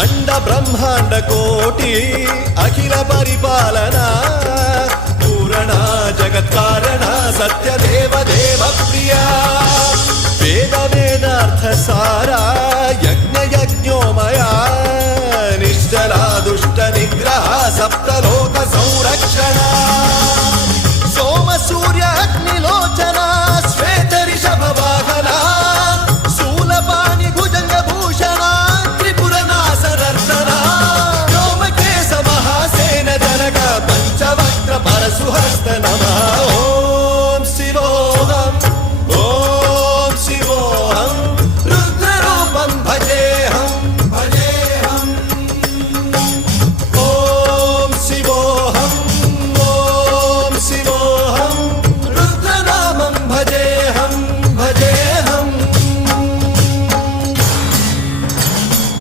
अंड ब्रह्मांड कोटि अखिल परिपालना पूरणा जगत्कारणा सत्यदेव देव प्रिया वेद वेदार्थ सारा यज्ञ यज्ञोमय